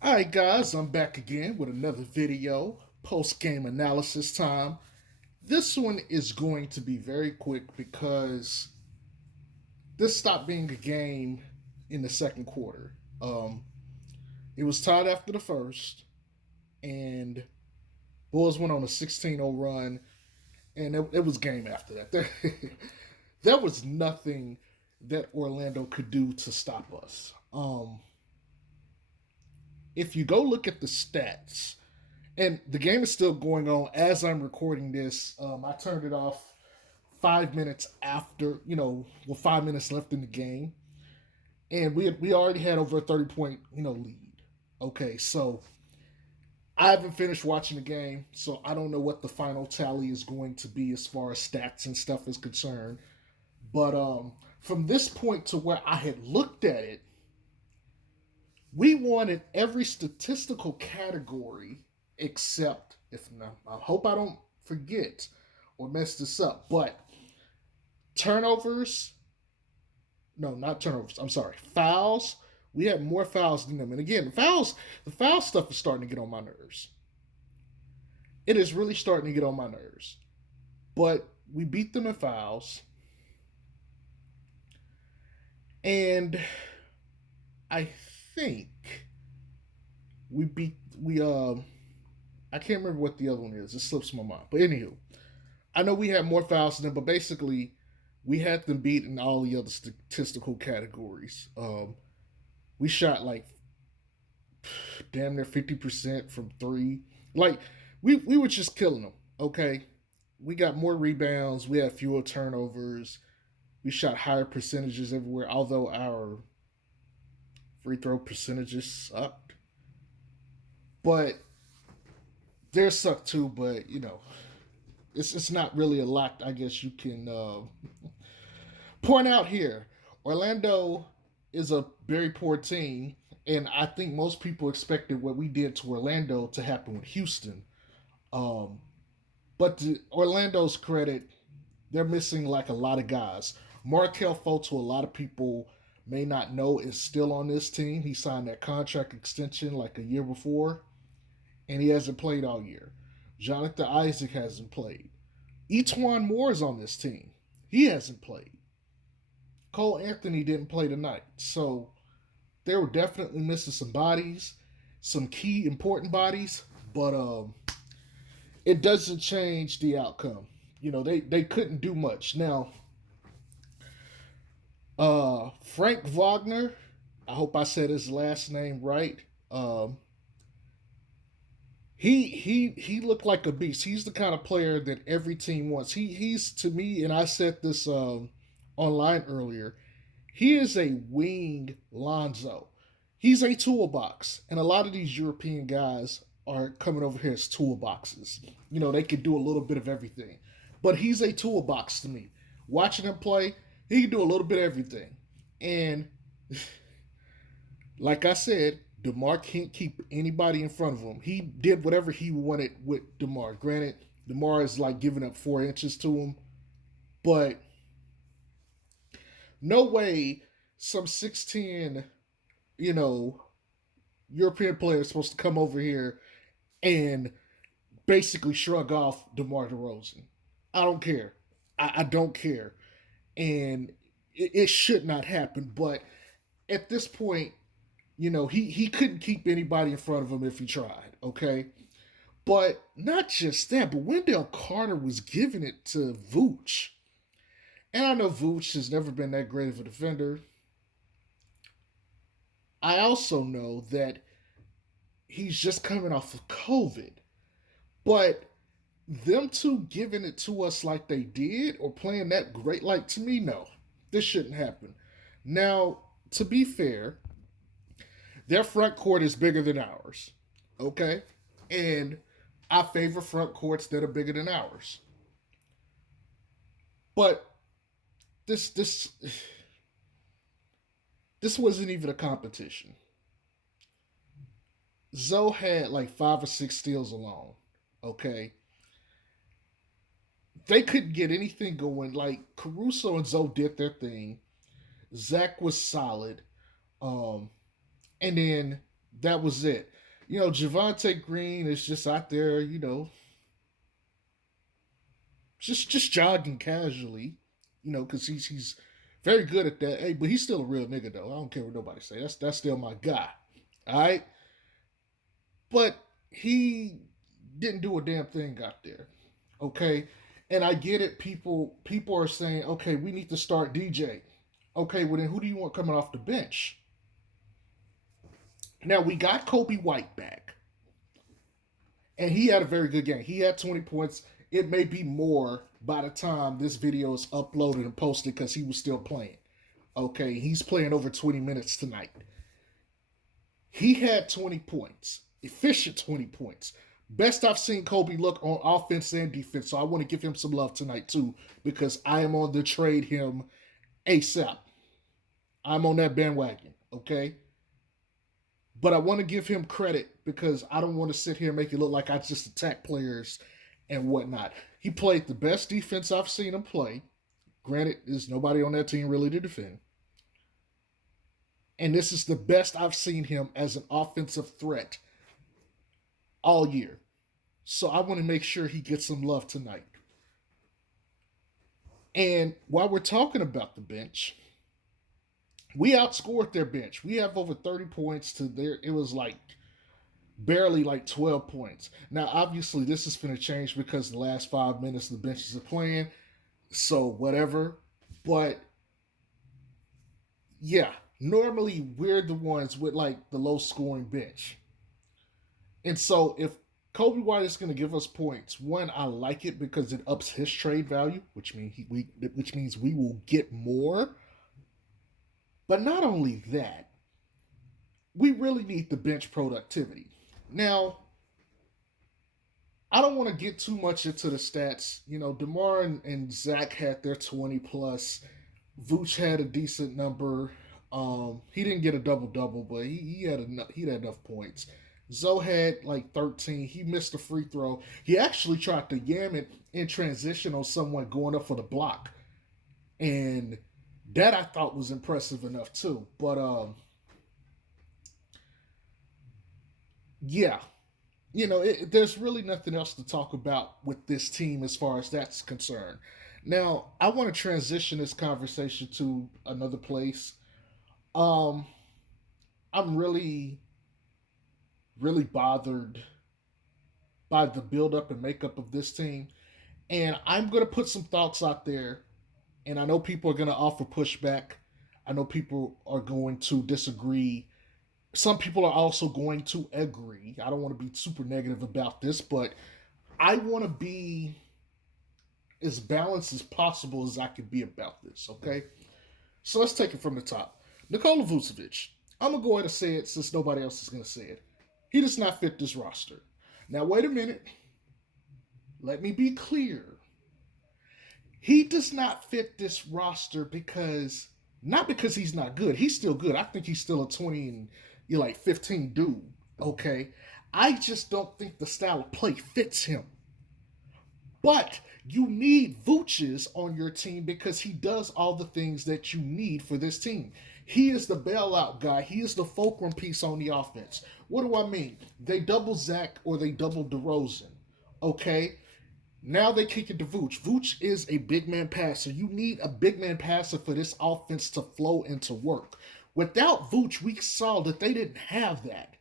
Alright guys, I'm back again with another video, post-game analysis time. This one is going to be very quick because this stopped being a game in the second quarter. It was tied after the first, and Bulls went on a 16-0 run, and it was game after that. There was nothing that Orlando could do to stop us. If you go look at the stats, and the game is still going on as I'm recording this. I turned it off 5 minutes after, with 5 minutes left in the game, and we already had over a 30 point lead. Okay, so I haven't finished watching the game, so I don't know what the final tally is going to be as far as stats and stuff is concerned. But from this point to where I had looked at it, we won in every statistical category except if not, I hope I don't forget or mess this up, but turnovers, no, not turnovers, I'm sorry, fouls. We had more fouls than them. And again, the foul stuff is starting to get on my nerves. It is really starting to get on my nerves. But we beat them in fouls. And I think we I can't remember what the other one is. It slips my mind. But anywho, I know we had more fouls than them, but basically we had them beat in all the other statistical categories. We shot like damn near 50% from three. Like we were just killing them. Okay, we got more rebounds. We had fewer turnovers. We shot higher percentages everywhere. Although our free throw percentages sucked, but theirs sucked too. But it's not really a lot. I guess you can point out here. Orlando is a very poor team, and I think most people expected what we did to Orlando to happen with Houston. Um, but to Orlando's credit, they're missing like a lot of guys. Markel Fultz, who a lot of people may not know, is still on this team. He signed that contract extension like a year before, and he hasn't played all year. Jonathan Isaac hasn't played. Etwan Moore is on this team. He hasn't played. Cole Anthony didn't play tonight. So they were definitely missing some bodies, some key important bodies, but it doesn't change the outcome. They couldn't do much. Now, Frank Wagner, I hope I said his last name right. He looked like a beast. He's the kind of player that every team wants. He's to me, and I said this online earlier. He is a wing Lonzo. He's a toolbox, and a lot of these European guys are coming over here as toolboxes. They could do a little bit of everything, but he's a toolbox to me. Watching him play, he can do a little bit of everything, and like I said, DeMar can't keep anybody in front of him. He did whatever he wanted with DeMar. Granted, DeMar is like giving up 4 inches to him, but no way some 6'10, you know, European player is supposed to come over here and basically shrug off DeMar DeRozan. I don't care. I don't care. And it should not happen. But at this point, he couldn't keep anybody in front of him if he tried, okay? But not just that, but Wendell Carter was giving it to Vooch. And I know Vooch has never been that great of a defender. I also know that he's just coming off of COVID. But them two giving it to us like they did or playing that great, like to me, no, this shouldn't happen. Now, to be fair, their front court is bigger than ours. Okay? And I favor front courts that are bigger than ours. But this this wasn't even a competition. Zoe had like 5 or 6 steals alone. Okay? They couldn't get anything going. Like Caruso and Zoe did their thing. Zach was solid. Um, and then That was it. Javonte Green is just out there, just jogging casually, because he's very good at that. Hey, but he's still a real nigga though. I don't care what nobody say. That's still my guy. All right, but he didn't do a damn thing out there. Okay, and I get it. People are saying, okay, we need to start DJ. Okay, well then who do you want coming off the bench? Now we got Kobe White back, and he had a very good game. He had 20 points. It may be more by the time this video is uploaded and posted because he was still playing. Okay, he's playing over 20 minutes tonight. He had 20 points, efficient 20 points. Best I've seen Kobe look on offense and defense. So I want to give him some love tonight too because I am on the trade him ASAP. I'm on that bandwagon, okay? But I want to give him credit because I don't want to sit here and make it look like I just attack players and whatnot. He played the best defense I've seen him play. Granted, there's nobody on that team really to defend. And this is the best I've seen him as an offensive threat all year. So I want to make sure he gets some love tonight. And while we're talking about the bench, we outscored their bench. We have over 30 points to their, it was like barely like 12 points. Now, obviously, this is going to change because the last 5 minutes the benches are playing. So, whatever. But, yeah, normally we're the ones with like the low scoring bench. And so, if Kobe White is going to give us points, one, I like it because it ups his trade value, which means we will get more. But not only that, we really need the bench productivity. Now, I don't want to get too much into the stats. DeMar and Zach had their 20 plus. Vooch had a decent number. He didn't get a double double, but he had enough points. Zoe had like 13. He missed a free throw. He actually tried to yam it in transition on someone going up for the block, and that I thought was impressive enough too. But yeah, there's really nothing else to talk about with this team as far as that's concerned. Now, I want to transition this conversation to another place. Um, I'm really, really bothered by the buildup and makeup of this team. And I'm going to put some thoughts out there. And I know people are going to offer pushback. I know people are going to disagree. Some people are also going to agree. I don't want to be super negative about this, but I want to be as balanced as possible as I can be about this, okay? So let's take it from the top. Nikola Vucevic. I'm going to go ahead and say it since nobody else is going to say it. He does not fit this roster. Now, wait a minute. Let me be clear. He does not fit this roster not because he's not good. He's still good. I think he's still a 20 and 15 dude, okay? I just don't think the style of play fits him. But you need Vooches on your team because he does all the things that you need for this team. He is the bailout guy. He is the fulcrum piece on the offense. What do I mean? They double Zach or they double DeRozan, okay? Now they kick it to Vooch. Vooch is a big man passer. You need a big man passer for this offense to flow and to work. Without Vooch, we saw that they didn't have that.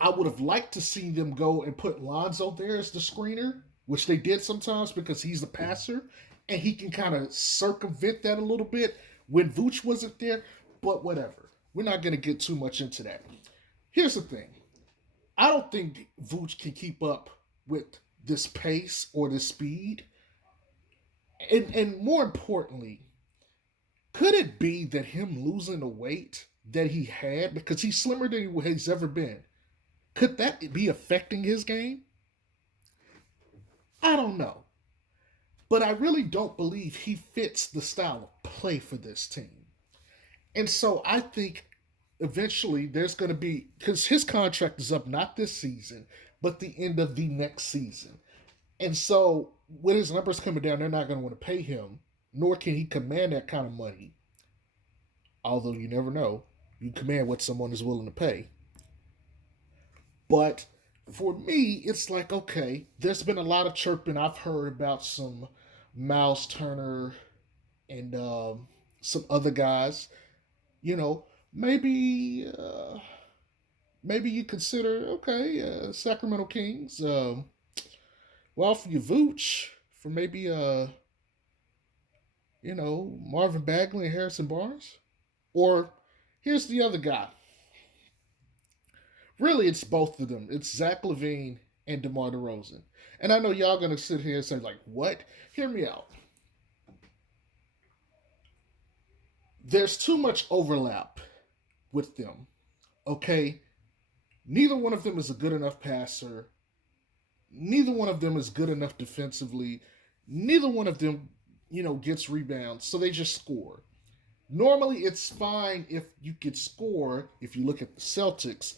I would have liked to see them go and put Lonzo there as the screener, which they did sometimes because he's the passer, and he can kind of circumvent that a little bit when Vooch wasn't there, but whatever. We're not going to get too much into that. Here's the thing. I don't think Vooch can keep up with this pace or this speed. And more importantly, could it be that him losing the weight that he had, because he's slimmer than he's ever been, could that be affecting his game? I don't know. But I really don't believe he fits the style of play for this team. And so I think eventually there's going to be, because his contract is up not this season, but the end of the next season. And so with his numbers coming down, they're not going to want to pay him, nor can he command that kind of money. Although you never know. You command what someone is willing to pay. But for me, it's like, okay, there's been a lot of chirping I've heard about some Miles Turner and some other guys. You know, maybe maybe you consider, okay, Sacramento Kings. Well, for you Vooch, for maybe Marvin Bagley and Harrison Barnes, or here's the other guy. Really, it's both of them. It's Zach LaVine and DeMar DeRozan. And I know y'all gonna sit here and say like, "What?" Hear me out. There's too much overlap with them. Okay, neither one of them is a good enough passer. Neither one of them is good enough defensively. Neither one of them, gets rebounds, so they just score. Normally, it's fine if you could score if you look at the Celtics,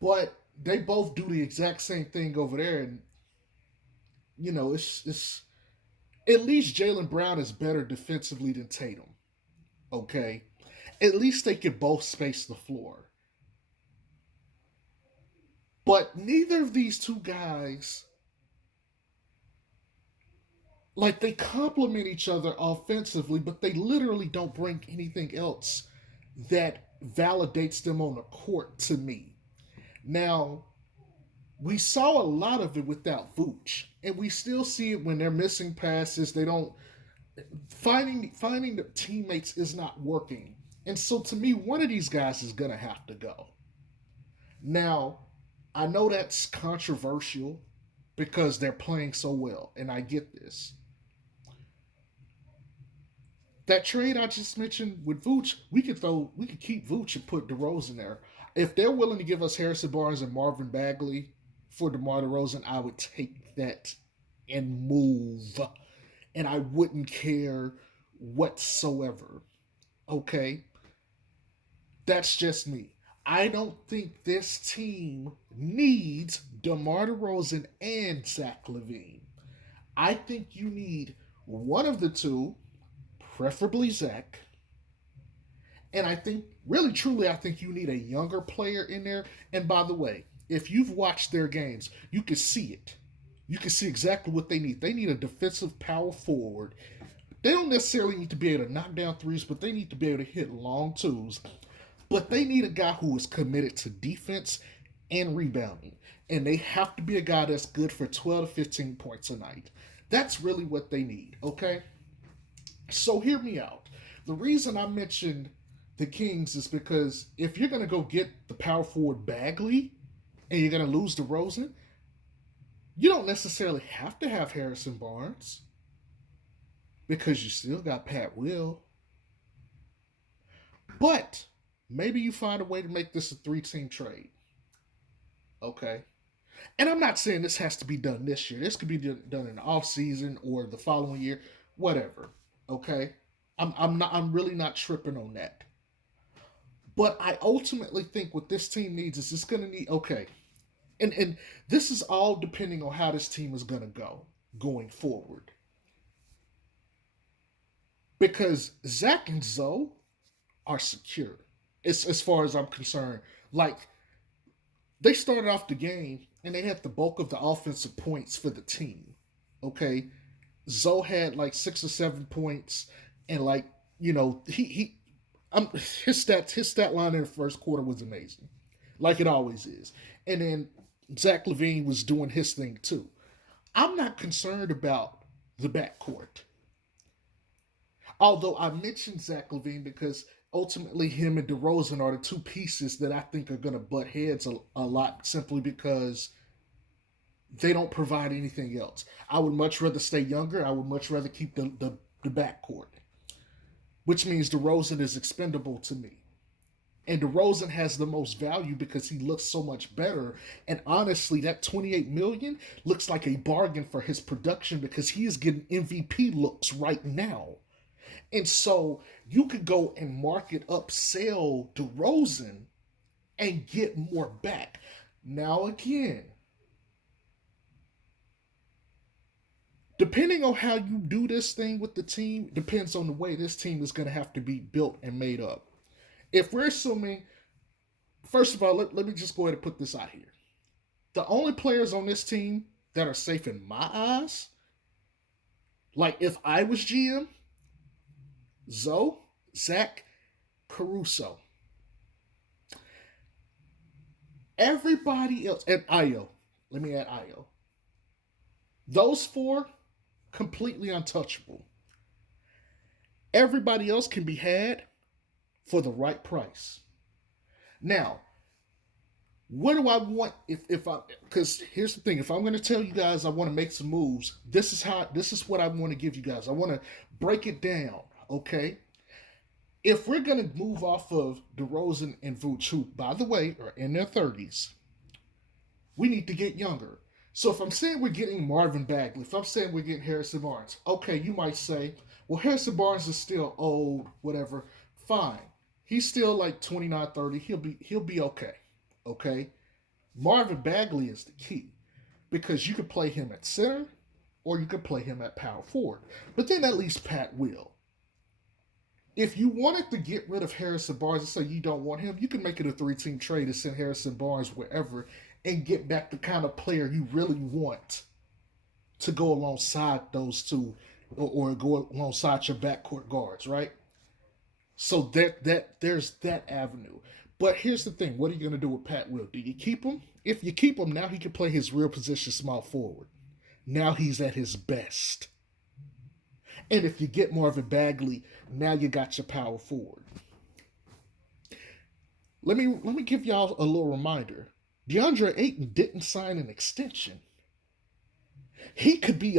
but they both do the exact same thing over there, and it's at least Jaylen Brown is better defensively than Tatum. Okay, at least they can both space the floor. But neither of these two guys, like, they complement each other offensively, but they literally don't bring anything else that validates them on the court to me. Now, we saw a lot of it without Vooch, and we still see it when they're missing passes. They don't finding the teammates is not working, and so to me, one of these guys is gonna have to go. Now, I know that's controversial because they're playing so well, and I get this. That trade I just mentioned with Vooch, we could keep Vooch and put DeRozan there. If they're willing to give us Harrison Barnes and Marvin Bagley for DeMar DeRozan, I would take that and move, and I wouldn't care whatsoever. Okay, that's just me. I don't think this team needs DeMar DeRozan and Zach LaVine. I think you need one of the two, preferably Zach. And I think, really, truly, I think you need a younger player in there. And by the way, if you've watched their games, you can see it. You can see exactly what they need. They need a defensive power forward. They don't necessarily need to be able to knock down threes, but they need to be able to hit long twos. But they need a guy who is committed to defense and rebounding. And they have to be a guy that's good for 12 to 15 points a night. That's really what they need, okay? So hear me out. The reason I mentioned the Kings is because if you're going to go get the power forward Bagley and you're going to lose DeRozan, you don't necessarily have to have Harrison Barnes because you still got Pat Will. But maybe you find a way to make this a 3-team trade. Okay. And I'm not saying this has to be done this year. This could be done in the off season or the following year, whatever. Okay. I'm really not tripping on that. But I ultimately think what this team needs is it's gonna need, okay. And this is all depending on how this team is gonna go going forward. Because Zach and Zoe are secure. As far as I'm concerned. Like, they started off the game and they had the bulk of the offensive points for the team. Okay. Zoe had like 6 or 7 points, and like, he his stat line in the first quarter was amazing, like it always is. And then Zach LaVine was doing his thing too. I'm not concerned about the backcourt, although I mentioned Zach LaVine because ultimately him and DeRozan are the two pieces that I think are going to butt heads a lot simply because they don't provide anything else. I would much rather stay younger. I would much rather keep the backcourt, which means DeRozan is expendable to me. And DeRozan has the most value because he looks so much better. And honestly, that 28 million looks like a bargain for his production because he is getting MVP looks right now. And so you could go and market up, sell DeRozan, and get more back. Now again, depending on how you do this thing with the team, depends on the way this team is going to have to be built and made up. If we're assuming, first of all, let me just go ahead and put this out here. The only players on this team that are safe in my eyes, like if I was GM, Zoe, Zach, Caruso. Everybody else, and Ayo. Let me add Ayo. Those four, completely untouchable. Everybody else can be had for the right price. Now, what do I want if I because here's the thing, if I'm going to tell you guys I want to make some moves, this is what I want to give you guys. I want to break it down, okay? If we're going to move off of DeRozan and Vooch, who, by the way, are in their 30s, we need to get younger. So if I'm saying we're getting Marvin Bagley, if I'm saying we're getting Harrison Barnes, okay, you might say, well, Harrison Barnes is still old, whatever. Fine. He's still like 29, 30. He'll be okay. Okay? Marvin Bagley is the key. Because you could play him at center or you could play him at power forward. But then at least Pat will. If you wanted to get rid of Harrison Barnes and say you don't want him, you can make it a 3-team trade and send Harrison Barnes wherever and get back the kind of player you really want to go alongside those two or go alongside your backcourt guards, right? So there's that avenue. But here's the thing: what are you going to do with Pat Will? Do you keep him? If you keep him, now he can play his real position, small forward. Now he's at his best. And if you get Marvin Bagley, now you got your power forward. Let me give y'all a little reminder. DeAndre Ayton didn't sign an extension. He could be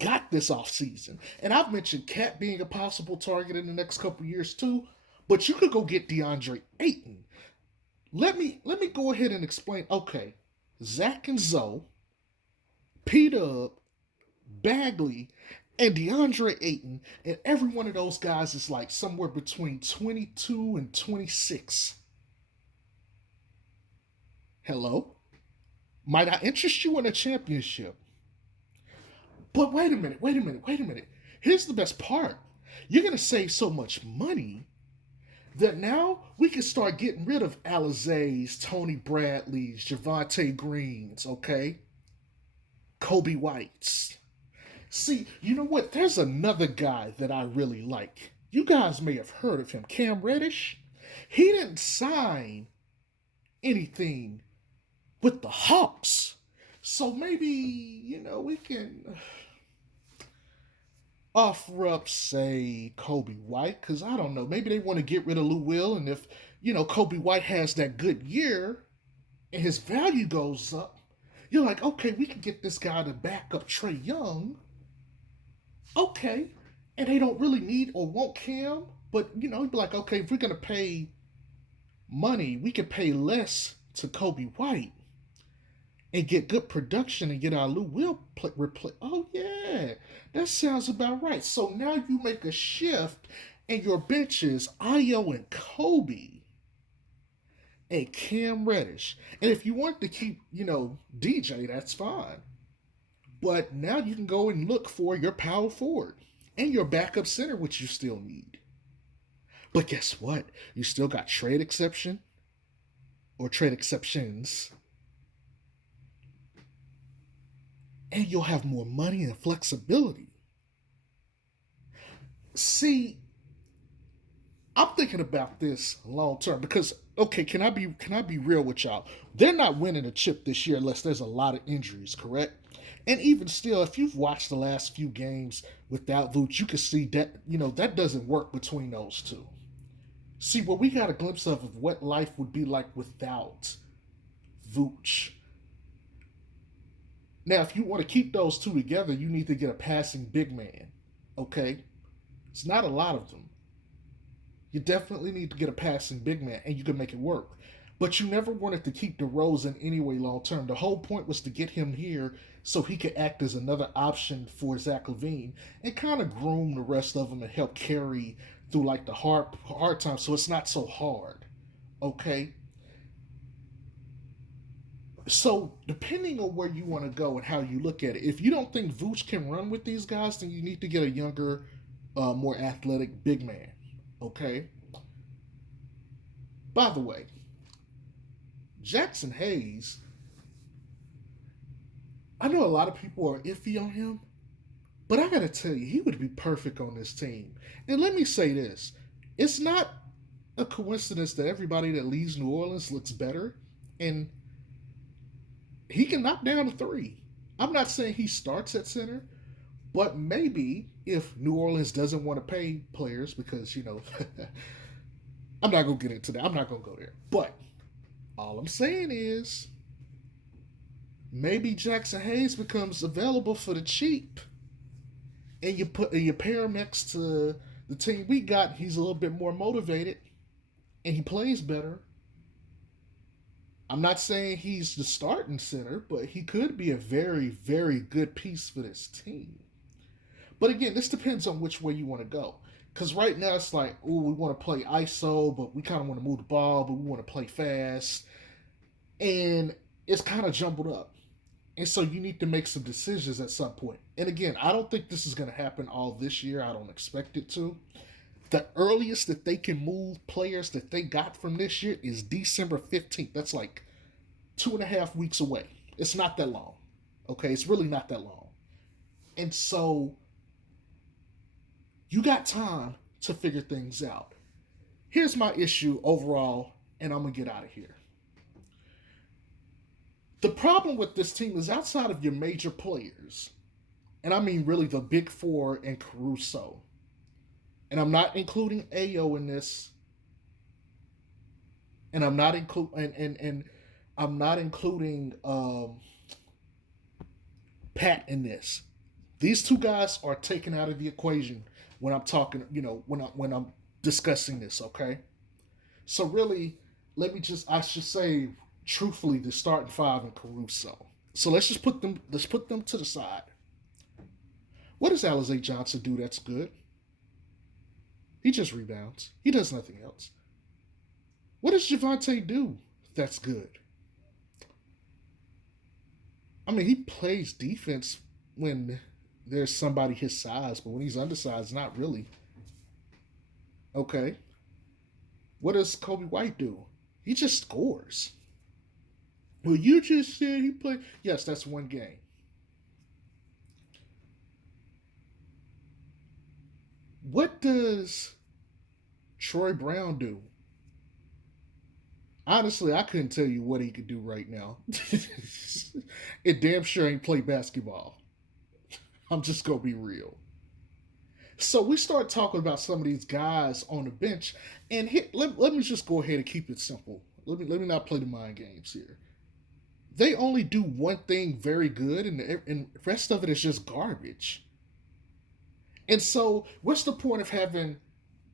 got this offseason. And I've mentioned Cat being a possible target in the next couple years too. But you could go get DeAndre Ayton. Let me go ahead and explain. Okay, Zach and Zoe, P-Dub, Bagley, and DeAndre Ayton, and every one of those guys is like somewhere between 22 and 26. Hello? Might I interest you in a championship? But wait a minute. Here's the best part. You're going to save so much money that now we can start getting rid of Alizé's, Tony Bradley's, Javonte Green's, okay? Kobe White's. See, you know what? There's another guy that I really like. You guys may have heard of him, Cam Reddish. He didn't sign anything with the Hawks. So maybe, we can offer up, say, Kobe White, because I don't know. Maybe they want to get rid of Lou Will, and if, Kobe White has that good year and his value goes up, you're like, okay, we can get this guy to back up Trae Young. Okay. And they don't really need or want Cam, but, you'd be like, okay, if we're going to pay money, we can pay less to Kobe White and get good production and get our Lou Will replay. Oh, yeah, that sounds about right. So now you make a shift and your benches, Ayo and Kobe and Cam Reddish. And if you want to keep, DJ, that's fine. But now you can go and look for your power forward and your backup center, which you still need. But guess what? You still got trade exception or trade exceptions. And you'll have more money and flexibility. See, I'm thinking about this long term because, okay, can I be real with y'all? They're not winning a chip this year unless there's a lot of injuries, correct? And even still, if you've watched the last few games without Vooch, you can see that, that doesn't work between those two. See, what we got a glimpse of what life would be like without Vooch. Now, if you want to keep those two together, you need to get a passing big man, okay? It's not a lot of them. You definitely need to get a passing big man, and you can make it work. But you never wanted to keep DeRozan anyway long term. The whole point was to get him here so he could act as another option for Zach LaVine and kind of groom the rest of them and help carry through like the hard times so it's not so hard, okay? So, depending on where you want to go and how you look at it, if you don't think Vooch can run with these guys, then you need to get a younger, more athletic big man. Okay? By the way, Jackson Hayes I know a lot of people are iffy on him, but I gotta tell you, he would be perfect on this team. And let me say this: it's not a coincidence that everybody that leaves New Orleans looks better, and he can knock down a three. I'm not saying he starts at center, but maybe if New Orleans doesn't want to pay players, because I'm not gonna get into that. I'm not gonna go there. But all I'm saying is maybe Jackson Hayes becomes available for the cheap, and you pair him next to the team we got. He's a little bit more motivated, and he plays better. I'm not saying he's the starting center, but he could be a very, very good piece for this team. But again, this depends on which way you want to go. Because right now it's like, oh, we want to play ISO, but we kind of want to move the ball, but we want to play fast. And it's kind of jumbled up. And so you need to make some decisions at some point. And again, I don't think this is going to happen all this year. I don't expect it to. The earliest that they can move players that they got from this year is December 15th. That's like 2.5 weeks away. It's not that long. Okay, it's really not that long. And so you got time to figure things out. Here's my issue overall, and I'm going to get out of here. The problem with this team is outside of your major players, and I mean really the big four and Caruso, and I'm not including Ayo in this, and I'm not and I'm not including Pat in this. These two guys are taken out of the equation when I'm talking, when I'm discussing this, okay? So really, I should say truthfully the starting five and Caruso. So let's put them to the side. What does Alize Johnson do that's good? He just rebounds. He does nothing else. What does Javonte do that's good? I mean, he plays defense when there's somebody his size, but when he's undersized, not really. Okay. What does Kobe White do? He just scores. Well, you just said he played. Yes, that's one game. What does Troy Brown do? Honestly, I couldn't tell you what he could do right now. It damn sure ain't play basketball. I'm just gonna be real. So we start talking about some of these guys on the bench, and let me just go ahead and keep it simple. Let me not play the mind games here. They only do one thing very good, and the rest of it is just garbage. And so, what's the point of having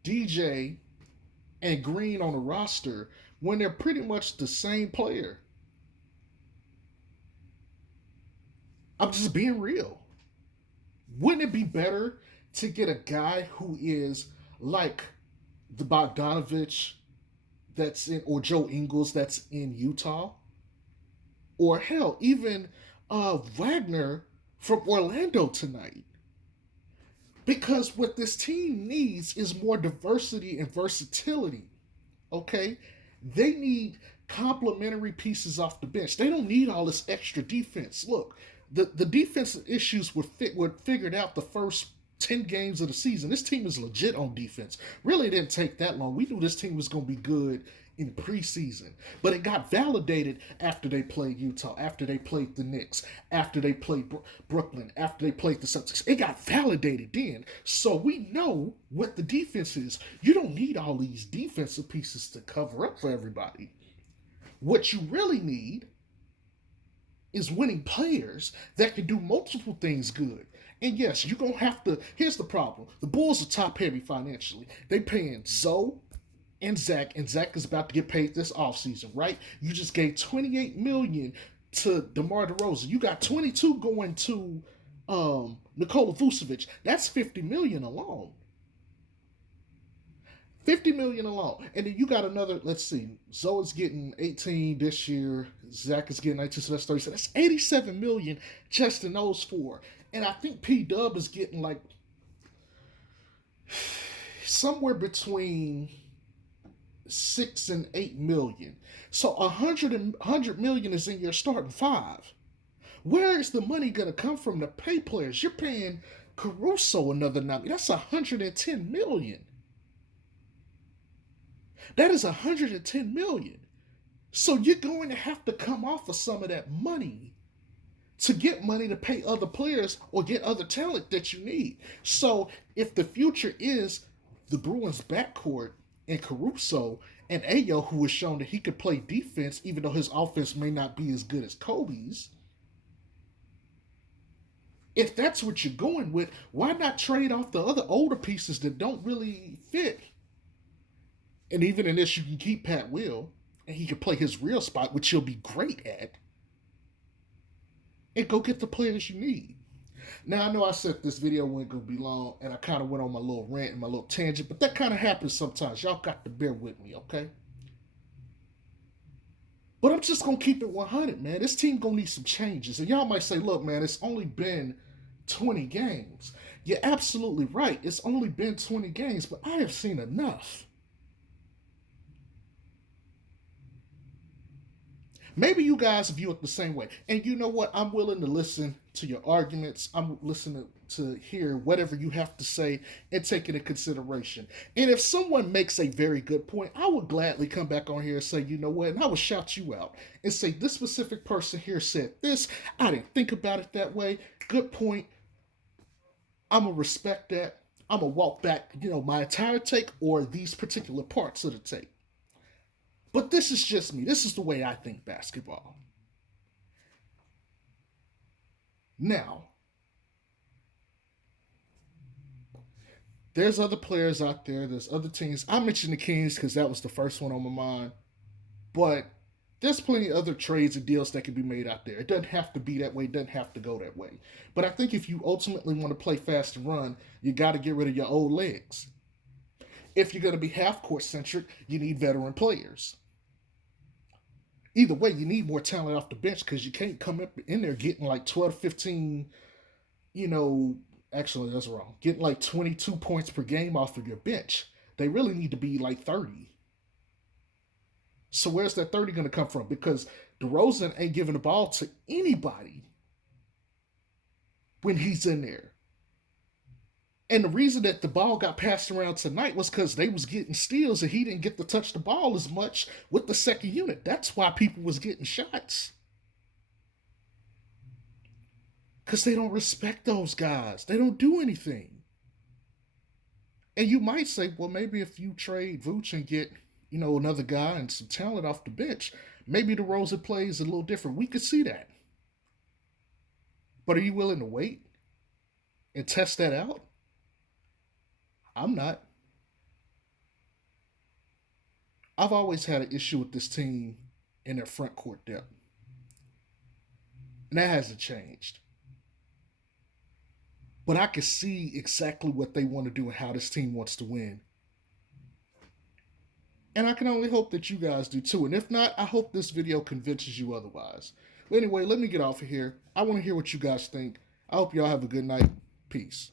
DJ and Green on the roster when they're pretty much the same player? I'm just being real. Wouldn't it be better to get a guy who is like the Bogdanovich that's in, or Joe Ingles that's in Utah, or hell, even Wagner from Orlando tonight? Because what this team needs is more diversity and versatility. Okay, they need complementary pieces off the bench. They don't need all this extra defense. Look, the defensive issues were figured out the first 10 games of the season. This team is legit on defense. Really didn't take that long. We knew this team was going to be good in preseason, but it got validated after they played Utah, after they played the Knicks, after they played Brooklyn, after they played the Celtics. It got validated then. So we know what the defense is. You don't need all these defensive pieces to cover up for everybody. What you really need is winning players that can do multiple things good. And yes, you're going to have to. Here's the problem: the Bulls are top heavy financially. They paying Zoe and Zach is about to get paid this offseason, right? You just gave $28 million to DeMar DeRozan. You got 22 going to Nikola Vucevic. That's $50 million alone. $50 million alone. And then you got another, let's see, Zoe's getting 18 this year. Zach is getting 19, so that's 37. That's $87 million just in those four. And I think P Dub is getting like somewhere between 6 and 8 million. So 100 million is in your starting five. Where is the money going to come from to pay players? You're paying Caruso another $9 million. That's $110 million. That is $110 million. So you're going to have to come off of some of that money to get money to pay other players or get other talent that you need. So if the future is the Bruins backcourt and Caruso and Ayo, who has shown that he could play defense even though his offense may not be as good as Kobe's, if that's what you're going with, why not trade off the other older pieces that don't really fit? And even in this, you can keep Pat Will, and he can play his real spot, which he'll be great at, and go get the players you need. Now, I know I said this video wasn't going to be long, and I kind of went on my little rant and my little tangent, but that kind of happens sometimes. Y'all got to bear with me, okay? But I'm just going to keep it 100, man. This team going to need some changes. And y'all might say, look, man, it's only been 20 games. You're absolutely right. It's only been 20 games, but I have seen enough. Maybe you guys view it the same way. And you know what? I'm willing to listen to your arguments. I'm listening to hear whatever you have to say and take it into consideration. And if someone makes a very good point, I would gladly come back on here and say, you know what? And I would shout you out and say, this specific person here said this. I didn't think about it that way. Good point. I'm going to respect that. I'm going to walk back, my entire take or these particular parts of the take. But this is just me. This is the way I think basketball. Now, there's other players out there. There's other teams. I mentioned the Kings because that was the first one on my mind. But there's plenty of other trades and deals that can be made out there. It doesn't have to be that way. It doesn't have to go that way. But I think if you ultimately want to play fast and run, you got to get rid of your old legs. If you're going to be half court centric, you need veteran players. Either way, you need more talent off the bench because you can't come up in there getting like 12 to 15, actually, that's wrong. Getting like 22 points per game off of your bench. They really need to be like 30. So where's that 30 going to come from? Because DeRozan ain't giving the ball to anybody when he's in there. And the reason that the ball got passed around tonight was because they was getting steals and he didn't get to touch the ball as much with the second unit. That's why people was getting shots. Because they don't respect those guys. They don't do anything. And you might say, well, maybe if you trade Vooch and get, another guy and some talent off the bench, maybe DeRozan plays a little different. We could see that. But are you willing to wait and test that out? I'm not. I've always had an issue with this team in their front court depth. And that hasn't changed. But I can see exactly what they want to do and how this team wants to win. And I can only hope that you guys do too. And if not, I hope this video convinces you otherwise. But anyway, let me get off of here. I want to hear what you guys think. I hope y'all have a good night. Peace.